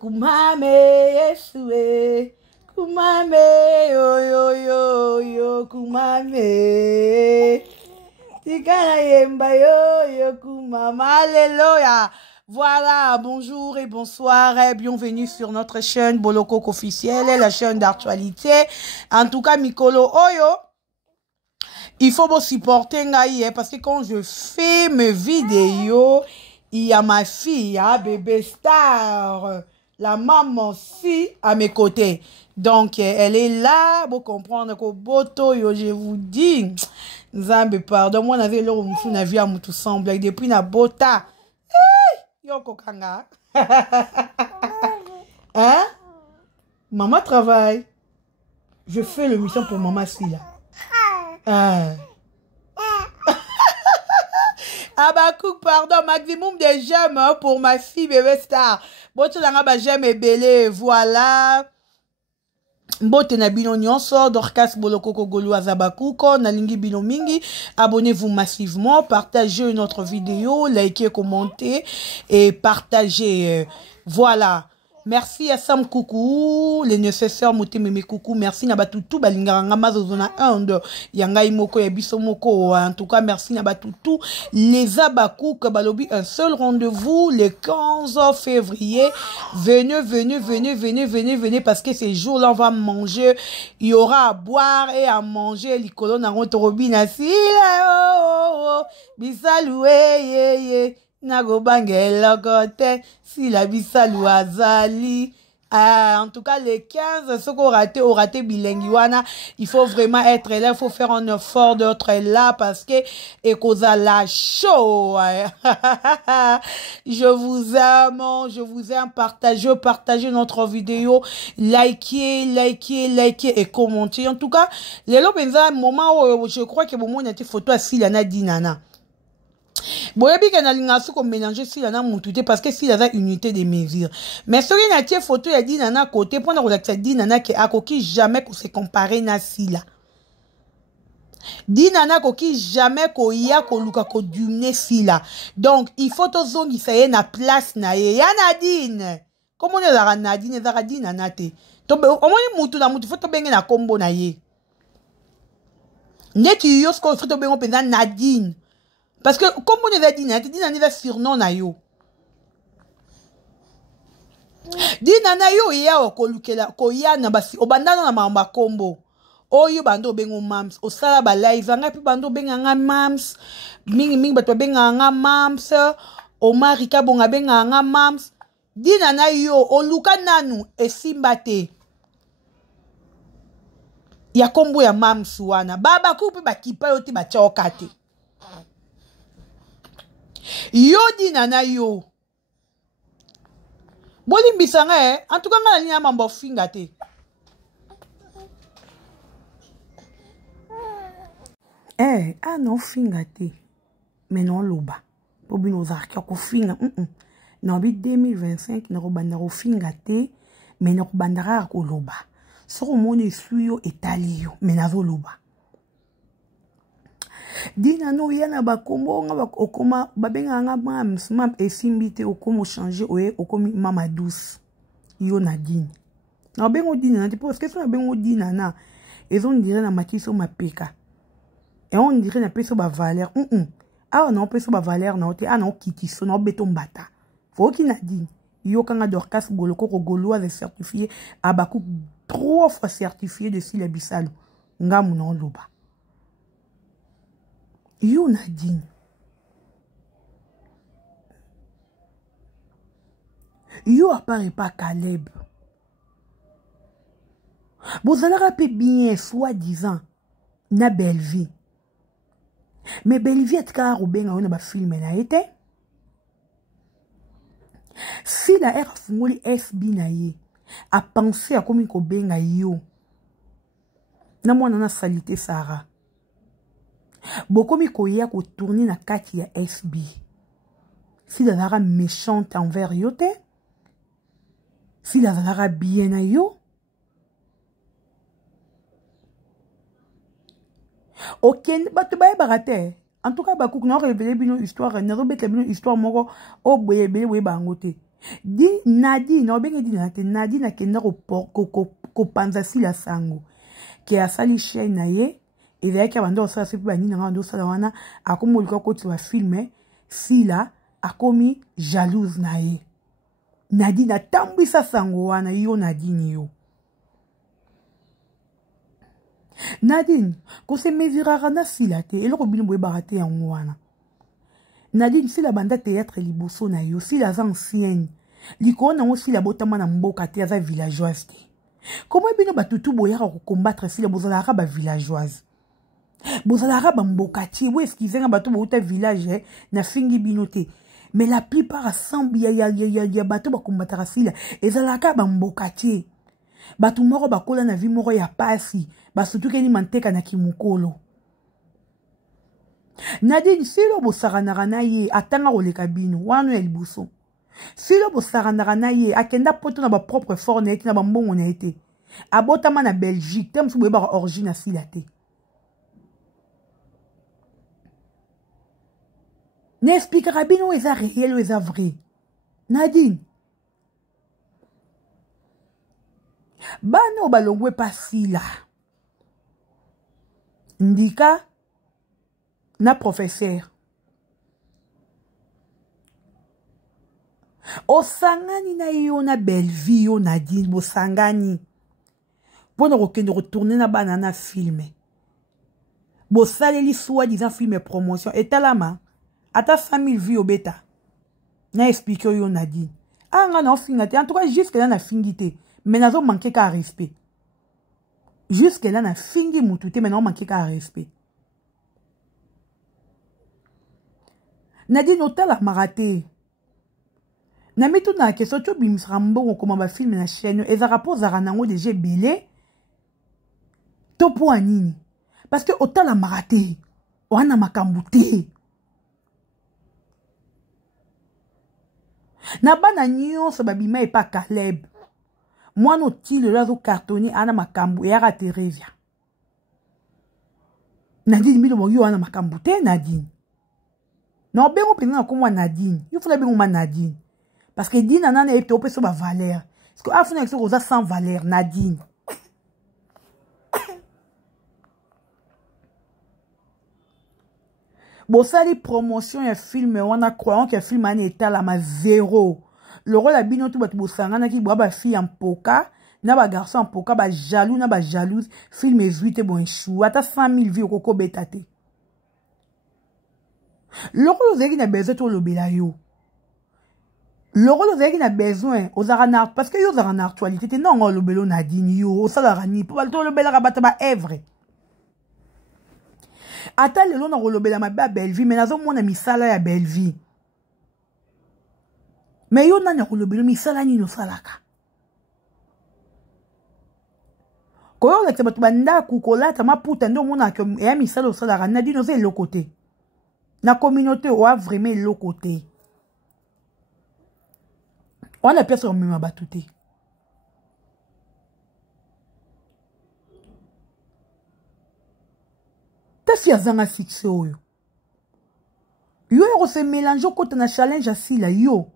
kumame Yesue. Kumame, yo, yo, yo, yo, kumame. Tikana yemba, yo, yo, kumama. Alléluia. Voilà, bonjour et bonsoir et bienvenue sur notre chaîne Bolokok officielle, la chaîne d'actualité. En tout cas, Mikolo Oyo, il faut me supporter Ngaïe parce que quand je fais mes vidéos, il y a ma fille, bébé star, la maman aussi à mes côtés. Donc, elle est là pour comprendre que Boto, yo, je vous dis, Nzambe, pardon, moi, on avait l'heure où on a vu à tout semble, depuis na bota. Yo, kokanga. Hein? Maman travaille. Je fais le mission pour maman si là. Abakouk, pardon, maximum de j'aime hein, pour ma fille bébé star. Bon, tu l'as j'aime et belé, voilà. Mbote na bino nyonso, Dorcas Bolokoko Golu Azabakuko, Nalingi Bino Mingi. Abonnez-vous massivement, partagez notre vidéo, likez, commentez et partagez. Voilà. Merci à Sam Coucou, les nécessaires Moté Meme Coucou, merci Nabatutu, Balingaranga Mazozona 1 de Yangai Moko et Bisomoko. En tout cas, merci Nabatutu, les Abakouk, Balobi, un seul rendez-vous le 15 février. Venez, venez, venez, venez, venez, venez, parce que ces jours-là, on va manger. Il y aura à boire et à manger. Les colonnes en robina, si là, oh, oh, bisaloué, yeah, yeah. Nago bangela kote si la bisalou azali. En tout cas, les 15, ceux qui ont raté bilinguana, il faut vraiment être là, il faut faire un effort d'être là parce que Ekoza la chaud. Je vous aime, partagez notre vidéo, likez et commentez. En tout cas, les lots, un moment où je crois que mon monde a été photo à Silana Dinana. Boyebi que na lingasu ko mélanger si la na mututé parce que si la unité de mesure. Mais ce qui n'a pas photo ya dit nana côté pour na relaxer dit nana que akoki jamais ko se comparer na si la. Dit nana koki jamais ko ya ko luka ko dumne si la. Donc il faut to zongi ça y na place na ye ya Nadine. Comment on la Nadine za Nadine nana te. To o moni mutu na mutu faut to benga na kombo na ye. Neti yo sko faut to benga penza Nadine. Parce que, comme on avait dit, on a surnom na yo. Di nana yo ya okolukela ko ya na basi obandana na mamba kombo. Oyo bando bengo mams, osala ba live nga pi bando benga nga mams. Mingi bato benga nga mams. Omarika bonga benga nga mams. Di nana yo oluka nanu esimbate. Ya kombo ya mams wana. Baba kupi ba kipa yo ti ba chokate. Yo di nana yo. Boli mbisanga en tout cas nga na mambo finga te. Non finga te. Mais non loba. Bobi no zarkia ko finga. Non bi 2025 na robanda ro finga te, mais na robandara ko loba. So moni suyo etali yo, mais nazo loba. Dina no yana bakombo nga okoma babenga nga mams mam esimbite okomo changer oye okomi mama douce yo Nadine na bengo dina na parce que so na bengo dina na ezon dire na makiso mapeka et on dirait na peso ba valeur ah non peso ba valeur na ote non kitiso na beto mbata faut ki Nadine yo kanga Dorcas Bolokoko Gauloise certifié abaku 3 fois certifié de Sila Bisalou ngamu na loba. Yo Nadine. Yo apparaît pas Caleb. Vous allez rappeler bien, soi-disant, na belle vie. Mais belle vie est car ou bien on a film na été. Si la air fungoli SB na ye, a penser à comme ko benga yo. Na mwana na salité Sarah. Bokomi koya ko tourner na kati ya SB. Si la zara méchante envers yo te. Si la zara bien à yo. Ok, bato bae barate. En tout cas, bakouk na révélé bino histoire, na robet bino histoire moko o boye bele we bangote. Di Nadine, obenge di nate, Nadine akenda ko panza si la sango. Ki asali chaîne na ye, ezalaki abanda osala soki banini nga banda osala wana, akomi oluka koti wa filme, si la akomi jalouse na ye. Nadine atambwisa sango wana yo Nadine yo. Nadine, ko se mesurara na sila te, eloko bino boye barate yango wana. Nadine, si la banda théâtre liboso na yo, si la ancienne, liko na ngo si la botama na mboka te aza villageoise te. Comment bino batutu boyaka ko combattre si la bozalaka ba villageoise? Bozalaka ba mboka ti, ou excusez nga batu bouta village na fingi bino te. Mais la plupart assemble ya batu ba combattre si la ezalaka ba mboka ti. Batu moko bakola na vie moko ya pasi, basutu ke ni manteka na kimukolo. Nadine, si lo bosaranaka na ye atanga koleka bino wana ya liboso. Si lo bosaranaka na ye akenda poto na ba propre fort na ete na ba mbongo na ete. Abotama na Belgique, tem souboye ba origine na sila te. Ne expliquera bino eza réel ou eza vrai. Nadine. Bano balongwe pa sila. Ndika na professeur. Osangani na yo na Belleville yo Nadine, bosangani. Bona kokende retourner na banana filme. Bosaleli soi-disant filme promotion. Etalama, ata 100 000 vues au bêta. Na explique yo Nadine. Ah, nga na fingate. En tout cas, jusque là na fingite. Mais nazo manqué qu'à respect. Jusque là na fingi mutute, mais non manqué qu'à respect. Nadine otala maraté. Na mitu na question tu bimsrambo comment ba film na chaîne et ça rapport zaranango déjà belé. To po anini. Parce que otala maraté. Wana makambuté. Na bana nyonso babima e pa Caleb. Moi no ti le lazo cartonné ana makambu e ara Teresa. Nadine mi lo yo ana makambuté Nadine. Non, bengo penga comme Nadine. Il faut la bengo Nadine. Parce que Dine nanana est opé sur ma valeur. Parce que afuna avec ça sans valeur Nadine. Bon ça les promotions et film on a croyant que film an état la ma zéro. Le rôle la bino tout bat bosanga qui boit ba fille en poka, na ba garçon en poka ba jaloux na ba jalouse, film est 8 bon chou. Ata 100 000 vues au coco betate. Le rôle vous avez n'a besoin de l'obéla yo. Le rôle vous avez n'a besoin aux aranar parce que yo aranar actualité non l'obélo Nadine yo au salarani pour le l'obéla rabata ba evre. Ata le long na l'obéla ma ba Belleville mais nazo mona misala ya Belleville. Mais yo na l'obélo misala ni no salaka. Koyo la tebatu banda kukolata maputa ndo mona ke ya misala au salarani Nadine no c'est le côté. La communauté a vraiment le côté. On a personne même abattuté. Ta fille a zanga fixé yo. Yo se mélange quand on a challenge assis là yo.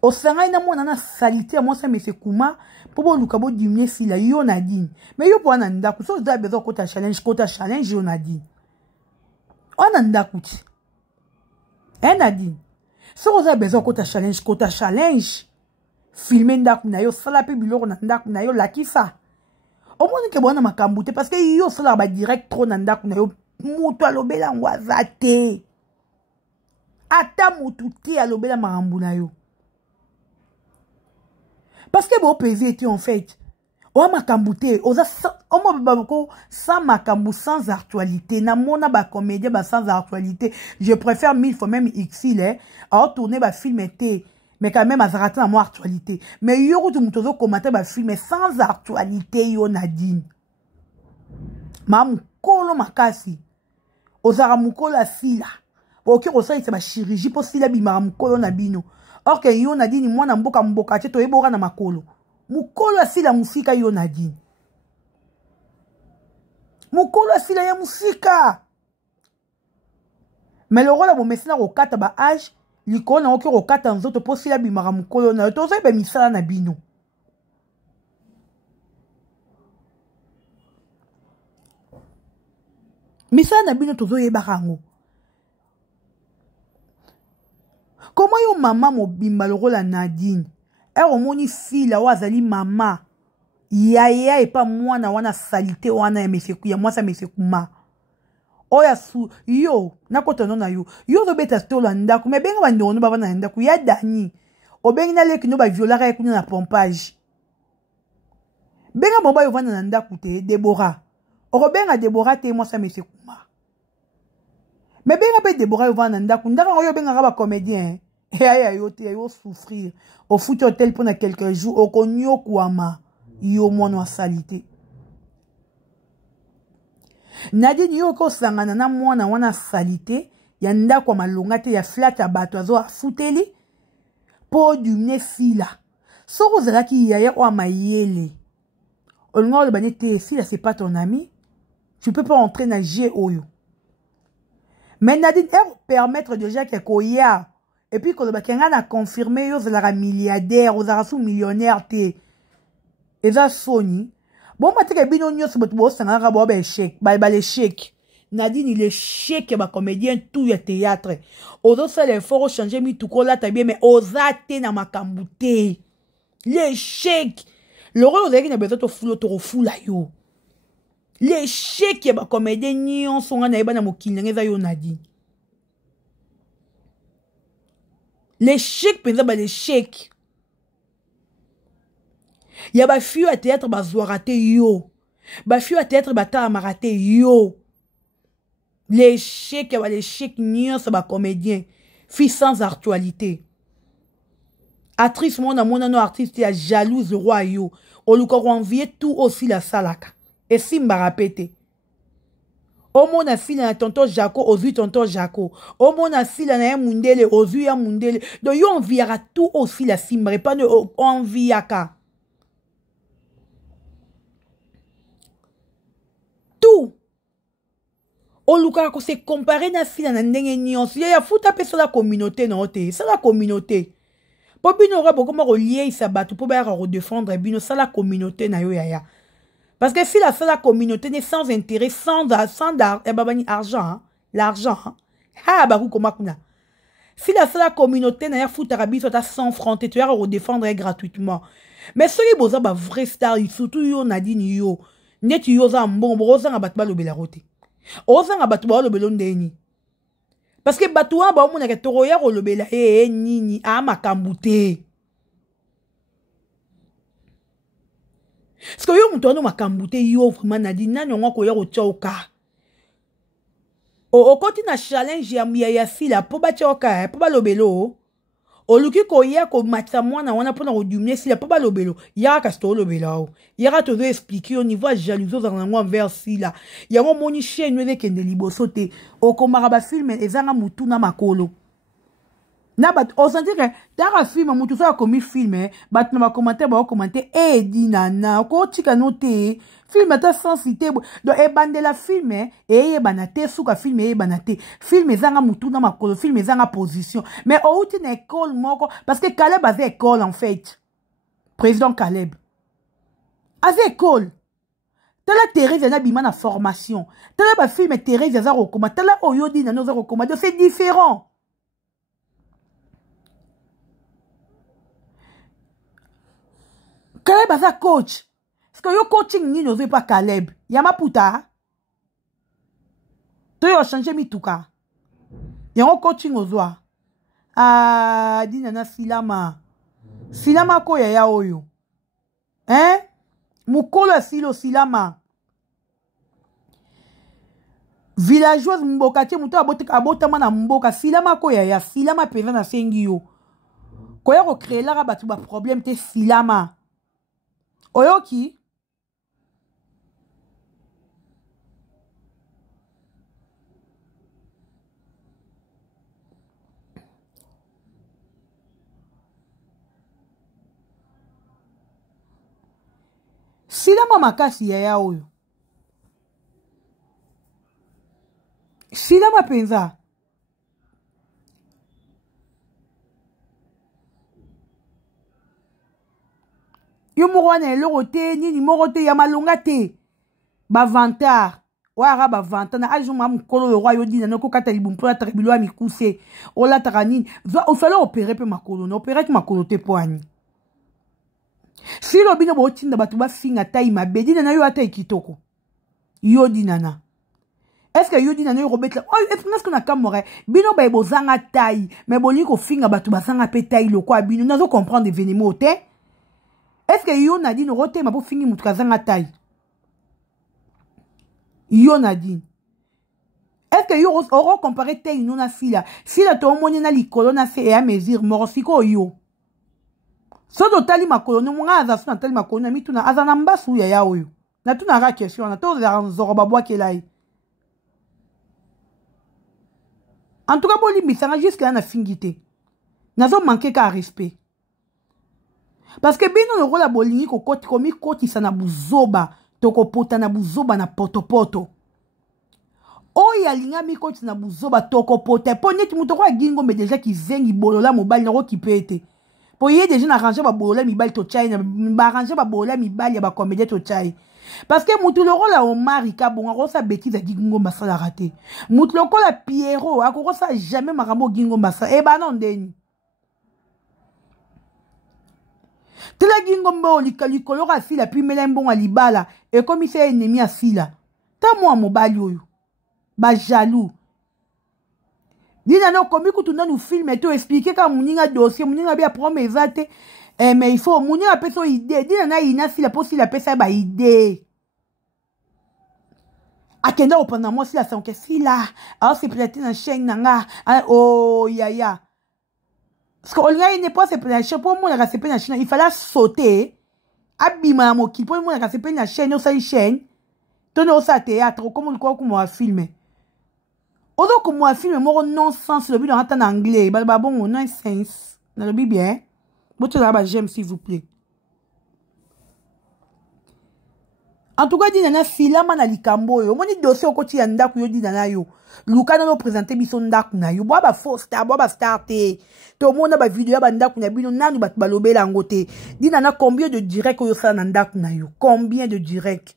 Au sanga ina mona na salité moi ça me fait kuma pour bon lukabo diminuer si la yo Nadine. Mais yo pour ananda ku so da bezo quand on challenge yo Nadine. On anda kuti. Nadine. So oza bezo quand on challenge filmer ndaku na yo sala pe biloko na ndaku na yo lakisa. Au moins que bona makambute parce que yo sala ba direct trop na ndaku na yo mutu alobela ngwazate. Ata mutu ti alobela marambu na yo. Parce que bon PV était en fait. On m'a cambouté. On m'a sans makambu, sans actualité. Na mona ba comédien ba sans actualité. Je préfère 1000 fois même X là. À tourner ba film était. Mais quand même à rater à moi actualité. Mais yo tout mutozo commenter ba film sans actualité yo Nadine. Mam kolo makasi. Ozara mukolo asila. Ok osa c'est ba chirurgie pour sila bima mukolo na bino. Or que yo Nadine mwana mboka cheto ebora na makolo. Mukolo asila musika yo Nadine. Mukolo asila ya musika. mais le rôle à mon messina rokata ba âge likolo na oki rokata nzoto po sila bimaka mukolo na tozo be misala na bino misala na bino tozo yebaka ngo comment yo mama mobimba le rôle à Nadine omoni fila wa azali mama yaya et pas mwana wana salité wana ya meseku ya mwasa mesekuma oya su yo nakotono na yo zo beta stola ndako me benga bandono baba na ndako ya dani obengi na leki no ba violaka ya kuna na pompage benga boba yo vana na ndako te Deborah obenga Deborah te mwasa mesekuma me benga pe Deborah yo vana na ndako ndako yo benga ba comédien ya yo te yo souffrir au foot hotel pendant quelques jours au konyo kwama yo mwana wa salité Nadine yo ko sangana na mwana wana salité ya ndako malonga te ya flat ya bato azo afuteli po du nefila soko zalaki yaya o mayele olonga le banete fila c'est pas ton ami tu peux pas entrer na G oyo mais Nadine elle permettre déjà que koya et puis ko le bakenga na confirmer yo zala milliardaire ou zala sous millionnaire te eza soni bon mateke bino nyos bo sangaka bo ba échec ba l'échec Nadine il échec ya ba comédien tout ya théâtre ozo ça l'effort changer mi tout ko la tabie mais ozate na makambu te l'échec le rôle ozaki na besoin to fulo to fula yo l'échec ya ba comédien nyonso nga na yeba na mokili ngeza yo Nadine l'échec penza ba l'échec ya ba fille à théâtre ba zoarate yo ba fille à théâtre ba ta marate yo l'échec ya ba l'échec nyonso ba comédien fille sans actualité actrice mona no artiste ya jalouse le roi yo o luka envier tout aussi la salaka et simba rapete o mona fille na tonton Jaco ozu tonton Jaco o mona fille na mundele ozu ya mundele donc yo enviera tout aussi la simba pas ne enviaka tout oluka ko se comparer na fila na ndenge nyonso ya futa pe la communauté non te c'est la communauté po bino ra boko ma relier isa batu po ba redéfendre bino ça la communauté na yo ya parce que si la communauté n'est sans intérêt sans babani argent hein? L'argent ha ba ku koma kuna si la communauté na ya futa rabiso ta 100 francs te tu vas redéfendre gratuitement mais ceux qui boza ba vrai star surtout yo Nadine yo net yo za mbombo ozanga batu ba lobela rote ozanga batu ba lobelo ndeni parce que batu ba omona ke toro ya lobela nini a makambu te parce que yo muto ano makambu te yo vraiment Nadine nani ngwa ko ya ko tchoka o koti na challenge ya fila po ba tchoka po ba lobelo oluki ko ya ko matsa mwana wana pona ko duminer sila po ba lobelo ya ka sto lobela o ya to expliquer au niveau jalousie dans ngwa envers sila ya ngo moni chaîne we kende liboso te o ko mara ba film ezanga mutu na makolo na bat o sentir que ta film mutu so ko mi film bat na ba commentaire ba commenter dinana ko tika noter film ta sensité donc e bandela film e banate suka film e banate film ezanga mutu na makolo film ezanga position mais au uti na école moko parce que Caleb avait école en fait président Caleb avait école tala Thérèse na bima na formation tala ba film Thérèse za recommande tala oyodi na noza recommande c'est différent Caleb a coach. Parce que yo coaching ni n'ose pas Caleb. Yama puta. Tu yo changé mi tuka. Yama coaching ozwa. Ah, dinana silama. Silama ko ya oyo. Hein? Mukolo silo silama. Villageoise mbokati muto abota mana mboka silama ko ya silama peza na sengi yo. Ko ya ko créer la batu ba problème te silama. Oyoki silama makasi ya oyo silama penza Yo mourouane l'orote, ni morote, yamalongate. Ba vantar. Wara ba vantar. Na ajuma mukolo le roi yodi, na kata libumpo la tribilo mi kouse. O la taranine. O fallait opérer pe makolo. Na opérer ki makolo te poigne. Si lo bino bo tinda batu ba finga taille ma bedi na yo ata kitoko. Yodi nana. Est-ce que yodi nana yo robet la? Oh, est-ce qu'on a kamore? Bino ba bo zanga taille, mais boni ko finga batu ba zanga pe taille lo kwa bino nazo comprendre événement te. Est-ce que yo Nadine rote ma po fingi mutu zanga taille? Yo Nadine. Est-ce que yo oro comparer taille non na fila? Fila to moni na likolo na fait et à mesure morosiko yo. So do tali makolo no nga aza so na tali makolo na mitu na aza na mbasu ya ya oyo. Na tu na ra question na to za nzoro babwa kelai. En tout cas, bon, limbisanga jusqu'à la fingité. N'a pas manqué qu'à respect. Parce que bien le rôle la bolini ko koti komi koti sana buzoba toko pota na buzoba na poto poto. O ya linga mi koti na buzoba toko pota. Po net mutoko gingo me déjà qui zengi bolola mobile na ki pete. Po yé déjà na ranger ba bolola mi bal to chai na ba ranger ba bolola mi bal ya ba comédie to chai. Parce que moutou le rôle à Omar Ikabon a rosa bêtise à Gingo Massa la raté. Moutou le rôle à Pierrot a rosa jamais maramo Gingo Massa. Eh ben non, Deni. Tela Gingo Mbo likolo a fila puis melembon à libala et comme il s'est ennemi à fila. Ta moi mon balio. Ba jaloux. Dina no komi kutuna nous film et tout expliquer quand mouninga dossier mouninga bien prendre mes vates. Mais il faut mouni a son idée. Dis na ina si la posi la pesa ba idée. Akenda au pendant moi si la son que si là. Alors c'est peut-être une chaîne nanga. Oh ya. Parce qu'on a une pas c'est peut-être pour moi la c'est peut chaîne. Il fallait sauter. Abima mo qui pour moi la c'est peut-être chaîne au chaîne. Ton au sa théâtre comme le quoi comme on filmer. Odo comme on filme mon non-sens le but en anglais. Ba bon nonsense. Dans le bien. J'aime s'il vous plaît. En tout cas, dit nana fila mana likambo yo. Moni dossier au côté yanda yo dit nana yo. Luka no présenter bison ndaku na yo. Boa ba faux star, boa ba starté. To mona ba vidéo ba ndaku na bino nanu ba balobela ngote. Dit nana combien de direct yo sa na ndaku na yo? Combien de direct?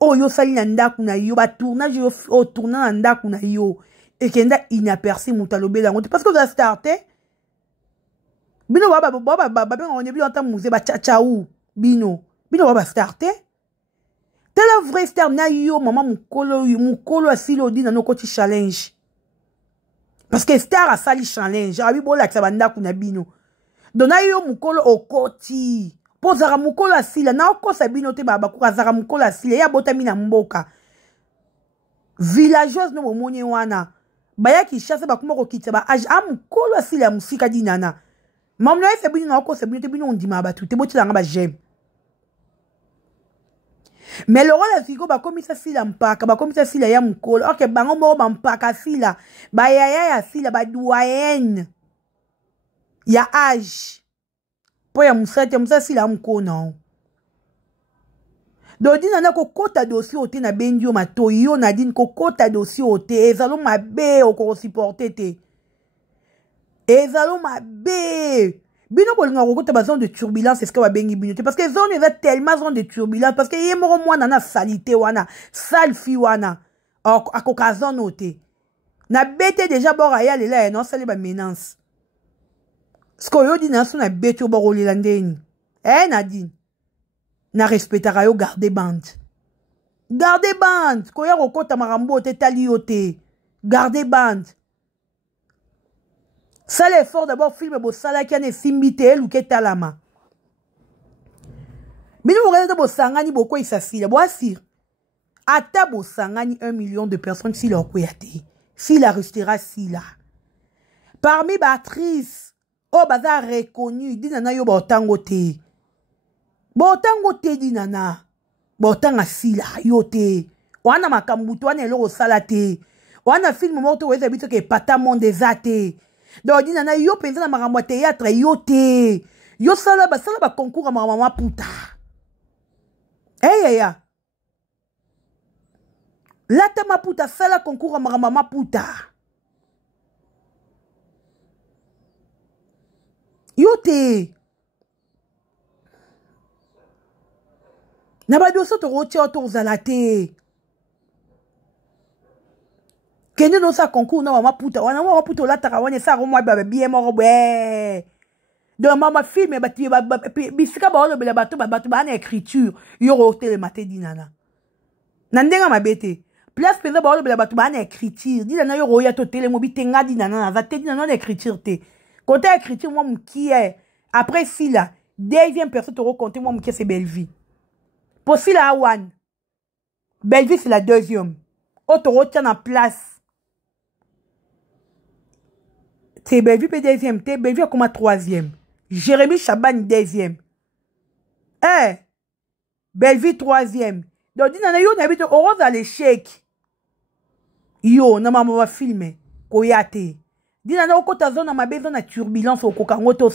Oh yo sali na ndaku na yo ba tournage yo au tournant na ndaku na yo. Et kenda inaperçu mutalobela ngote parce que vous avez starté. Bino baba on est bien en temps musée ba tchaou bino baba starté tel vrai star na yo maman mukolo asilo di na nokoti challenge parce que star a sali challenge abi bola ka banda kuna bino dona yo mukolo okoti pozara mukolo asila na okosa bino te baba ko azara mukolo asila ya botami na mboka villageoise no momoni wana baya ki chasse ba kuma ko kitsa ba age am mukolo asila ya musika dinana. Maman c'est bien non c'est bien on dit ma batu te boti langa ba j'aime. Mais le rôle la figo ba comme ça fila mpaka ba comme ça fila ya mukolo. OK bango mo ba mpaka fila ba ya fila ba doyenne. Ya âge. Po ya musa fila mkono. Dodi nana ko kota dossier ote na bendio matoyo Nadine ko kota dossier ote ezalo mabe o ko supporter te. Ezalo mabe. Bino bolinga kokota ba zone de turbulence est-ce que wa bengi bino parce que zone est tellement zone de turbulence parce que yemoro mwana na salité wana salfi wana akoka zone ote na bete déjà bora ya lela non sali ba menace sko yo dina so na bete bora lela ndeni Nadine na respectera yo garder bande ko ya kokota marambo ote tali ote garder bande. Ça l'effort d'abord film bo sala qui ane simbité ou ketalama. Mais nous regardons bo sangani boko isafila bo asir. Ata bo sangani 1 million de personnes si leur koyate. Si la restera si là. Parmi battrices oh baza reconnu dinana yo botango te. Botango te dinana. Botanga si là yo te. Wana makambuto wana eloko sala te. Wana film moto weza bito ke pata monde ezate. Donc dit nana yo penza na makambo théâtre yo te yo sala ba concours à mama puta ya la tema puta sala concours à mama puta yo te Na ba doso to rotia to zalate. Kende no sa concours na mama puta. Wana mama puta la taka wana sa romwa ba bien moro bwe. Donc mama filme ba ti ba bisika ba olo bela bato ba na écriture. Yoro tele maté dinana. Nandenga mabete. Place pesa ba olo bela bato ba na écriture. Dinana yoro ya to tele mobi tenga dinana na za te dinana na écriture te. Côté écriture moi qui est après si là deuxième personne te raconter moi qui c'est belle vie. Pour si la one. Belle vie c'est la deuxième. Auto retient en place. C'est belle vie peut deuxième, t'es belle vie comme troisième. Jérémy Chaban deuxième. Eh, belle vie troisième. Donc dis nana yo n'habite au rose à l'échec. Yo na maman va filmer. Koyate. Dis nana au côté zone na ma maison na turbulence au kokangoto